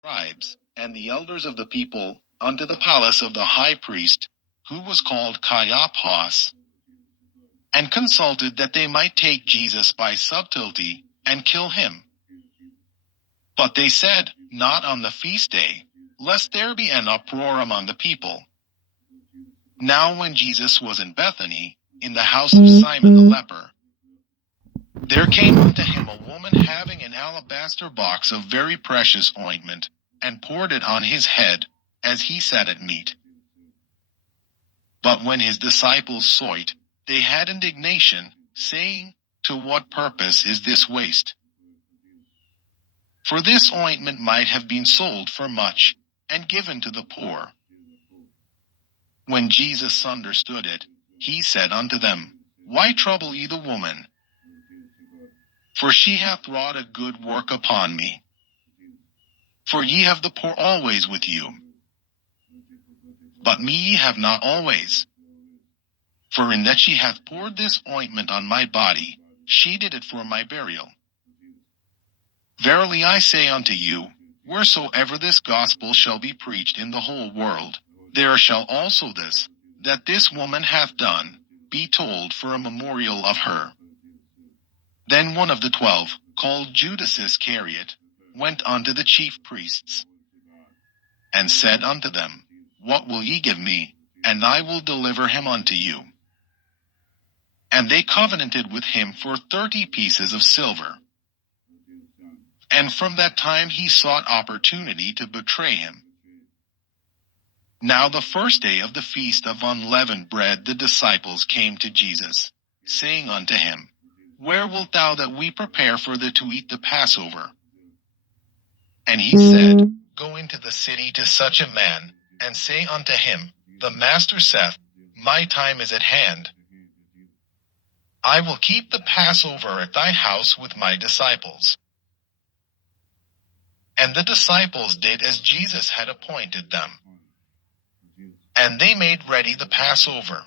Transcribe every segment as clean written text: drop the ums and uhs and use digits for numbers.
scribes, and the elders of the people, unto the palace of the high priest, who was called Caiaphas, and consulted that they might take Jesus by subtlety, and kill him. But they said, Not on the feast day, lest there be an uproar among the people. Now when Jesus was in Bethany, in the house of Simon the leper, there came unto him a woman having an alabaster box of very precious ointment, and poured it on his head, as he sat at meat. But when his disciples saw it, they had indignation, saying, To what purpose is this waste? For this ointment might have been sold for much, and given to the poor. When Jesus understood it, he said unto them, Why trouble ye the woman? For she hath wrought a good work upon me. For ye have the poor always with you, but me ye have not always. For in that she hath poured this ointment on my body, she did it for my burial. Verily I say unto you, wheresoever this gospel shall be preached in the whole world, there shall also this, that this woman hath done, be told for a memorial of her. Then one of the 12, called Judas Iscariot, went unto the chief priests, and said unto them, What will ye give me, and I will deliver him unto you? And they covenanted with him for 30 pieces of silver. And from that time he sought opportunity to betray him. Now the first day of the feast of unleavened bread the disciples came to Jesus, saying unto him, Where wilt thou that we prepare for thee to eat the Passover? And he said, Go into the city to such a man, and say unto him, The Master saith, My time is at hand. I will keep the Passover at thy house with my disciples. And the disciples did as Jesus had appointed them. And they made ready the Passover.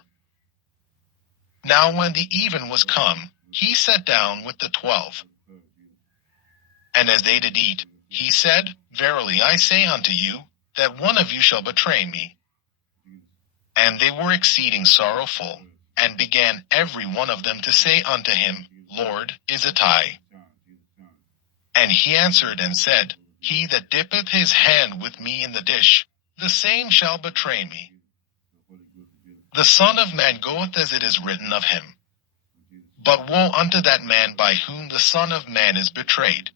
Now when the even was come, he sat down with the 12. And as they did eat, he said, Verily I say unto you, that one of you shall betray me. And they were exceeding sorrowful, and began every one of them to say unto him, Lord, is it I? And he answered and said, He that dippeth his hand with me in the dish, the same shall betray me. The Son of Man goeth as it is written of him. But woe unto that man by whom the Son of Man is betrayed.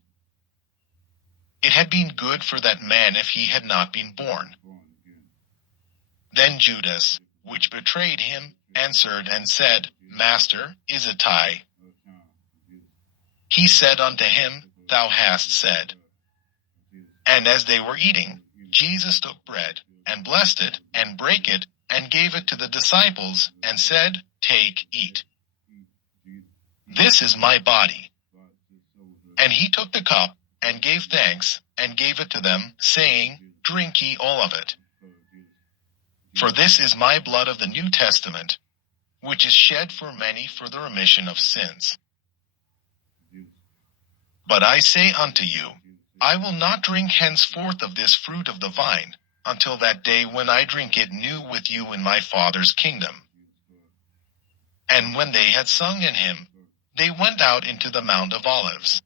It had been good for that man if he had not been born. Then Judas, which betrayed him, answered and said, Master, is it I? He said unto him, Thou hast said. And as they were eating, Jesus took bread, and blessed it, and brake it, and gave it to the disciples, and said, Take, eat. This is my body. And he took the cup, and gave thanks, and gave it to them, saying, Drink ye all of it. For this is my blood of the New Testament, which is shed for many for the remission of sins. But I say unto you, I will not drink henceforth of this fruit of the vine, until that day when I drink it new with you in my Father's kingdom. And when they had sung in him, they went out into the Mount of Olives.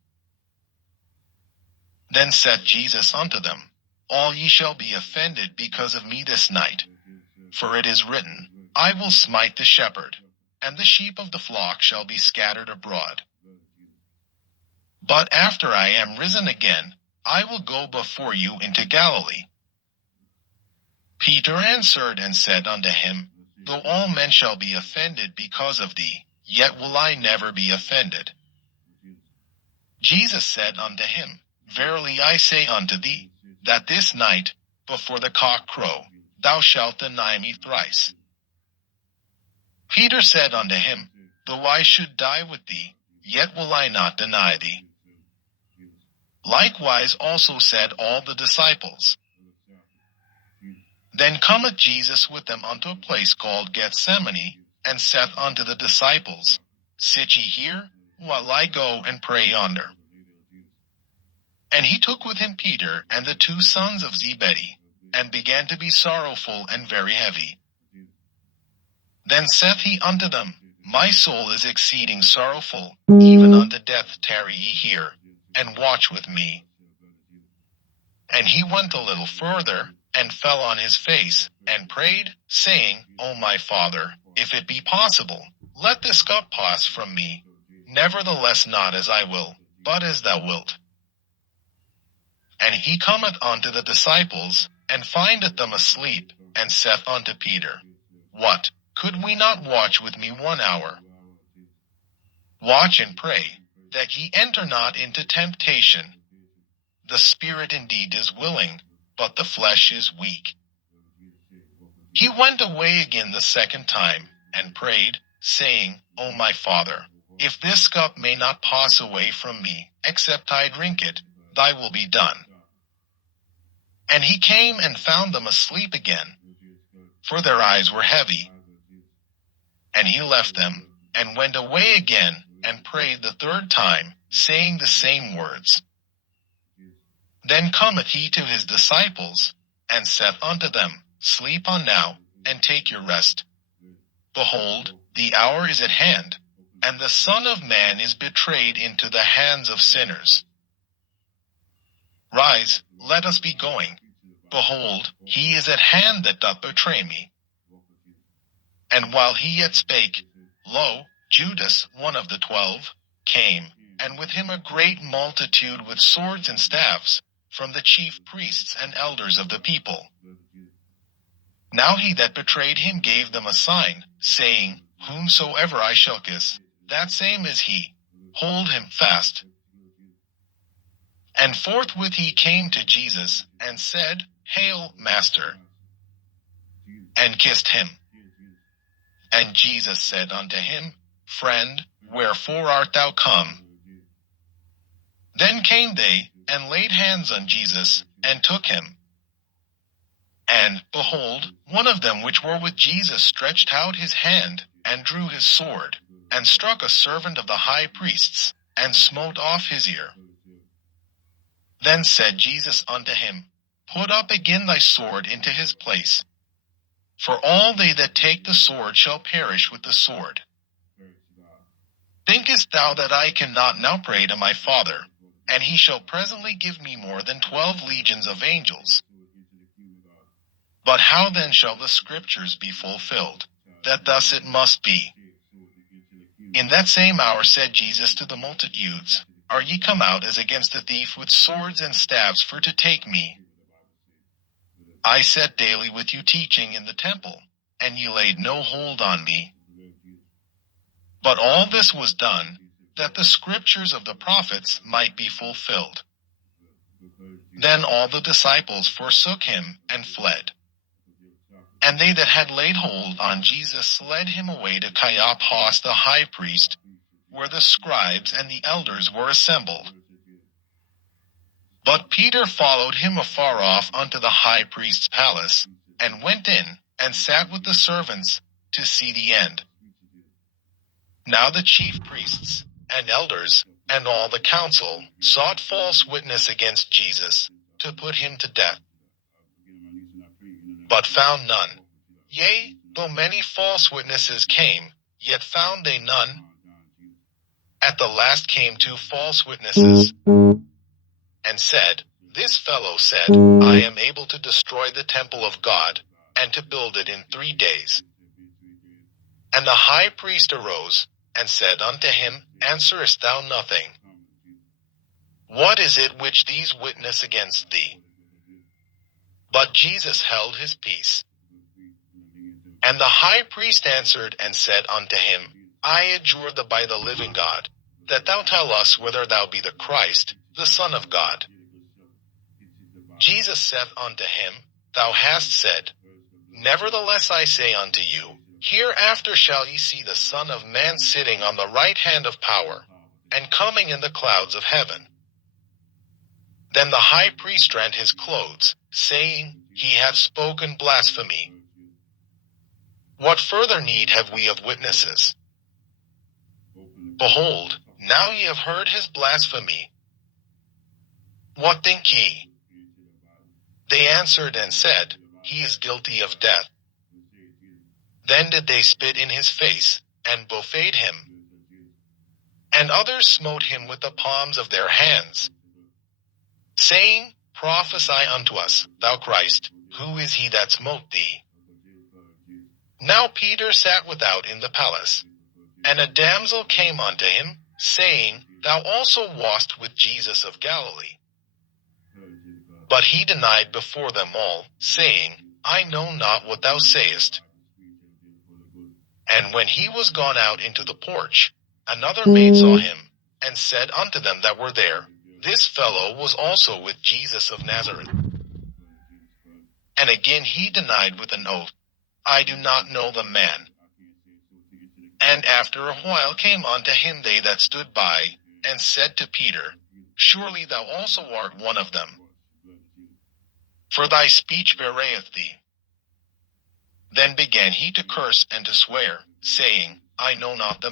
Then said Jesus unto them, All ye shall be offended because of me this night. For it is written, I will smite the shepherd, and the sheep of the flock shall be scattered abroad. But after I am risen again, I will go before you into Galilee. Peter answered and said unto him, Though all men shall be offended because of thee, yet will I never be offended. Jesus said unto him, Verily I say unto thee, that this night, before the cock crow, thou shalt deny me thrice. Peter said unto him, Though I should die with thee, yet will I not deny thee. Likewise also said all the disciples. Then cometh Jesus with them unto a place called Gethsemane, and saith unto the disciples, Sit ye here, while I go and pray yonder. And he took with him Peter and the 2 sons of Zebedee, and began to be sorrowful and very heavy. Then saith he unto them, My soul is exceeding sorrowful, even unto death. Tarry ye here, and watch with me. And he went a little further, and fell on his face, and prayed, saying, O my Father, if it be possible, let this cup pass from me. Nevertheless not as I will, but as thou wilt. And he cometh unto the disciples, and findeth them asleep, and saith unto Peter, What, could we not watch with me 1 hour? Watch and pray, that ye enter not into temptation. The spirit indeed is willing, but the flesh is weak. He went away again the 2nd time, and prayed, saying, O my Father, if this cup may not pass away from me, except I drink it, thy will be done. And he came and found them asleep again, for their eyes were heavy. And he left them, and went away again, and prayed the 3rd time, saying the same words. Then cometh he to his disciples, and saith unto them, Sleep on now, and take your rest. Behold, the hour is at hand, and the Son of Man is betrayed into the hands of sinners. Rise, let us be going. Behold, he is at hand that doth betray me. And while he yet spake, lo, Judas, one of the 12, came, and with him a great multitude with swords and staves, from the chief priests and elders of the people. Now he that betrayed him gave them a sign, saying, Whomsoever I shall kiss, that same is he. Hold him fast. And forthwith he came to Jesus, and said, Hail, Master, and kissed him. And Jesus said unto him, Friend, wherefore art thou come? Then came they, and laid hands on Jesus, and took him. And, behold, one of them which were with Jesus stretched out his hand, and drew his sword, and struck a servant of the high priest's, and smote off his ear. Then said Jesus unto him, Put up again thy sword into his place. For all they that take the sword shall perish with the sword. Thinkest thou that I cannot now pray to my Father, and he shall presently give me more than 12 legions of angels? But how then shall the scriptures be fulfilled, that thus it must be? In that same hour said Jesus to the multitudes, Are ye come out as against a thief with swords and staves for to take me? I sat daily with you teaching in the temple, and ye laid no hold on me. But all this was done, that the scriptures of the prophets might be fulfilled. Then all the disciples forsook him, and fled. And they that had laid hold on Jesus led him away to Caiaphas the high priest, where the scribes and the elders were assembled. But Peter followed him afar off unto the high priest's palace, and went in, and sat with the servants, to see the end. Now the chief priests, and elders, and all the council, sought false witness against Jesus, to put him to death. But found none. Yea, though many false witnesses came, yet found they none. At the last came 2 false witnesses, and said, This fellow said, I am able to destroy the temple of God, and to build it in 3 days. And the high priest arose, and said unto him, Answerest thou nothing? What is it which these witness against thee? But Jesus held his peace. And the high priest answered and said unto him, I adjure thee by the living God, that thou tell us whether thou be the Christ, the Son of God. Jesus saith unto him, Thou hast said. Nevertheless I say unto you, Hereafter shall ye see the Son of Man sitting on the right hand of power, and coming in the clouds of heaven. Then the high priest rent his clothes, saying, He hath spoken blasphemy. What further need have we of witnesses? Behold, now ye have heard his blasphemy. What think ye? They answered and said, He is guilty of death. Then did they spit in his face, and buffeted him. And others smote him with the palms of their hands, saying, Prophesy unto us, thou Christ, who is he that smote thee? Now Peter sat without in the palace. And a damsel came unto him, saying, Thou also wast with Jesus of Galilee. But he denied before them all, saying, I know not what thou sayest. And when he was gone out into the porch, another maid saw him, and said unto them that were there, This fellow was also with Jesus of Nazareth. And again he denied with an oath, I do not know the man. And after a while came unto him they that stood by, and said to Peter, Surely thou also art one of them, for thy speech bewrayeth thee. Then began he to curse and to swear, saying, I know not the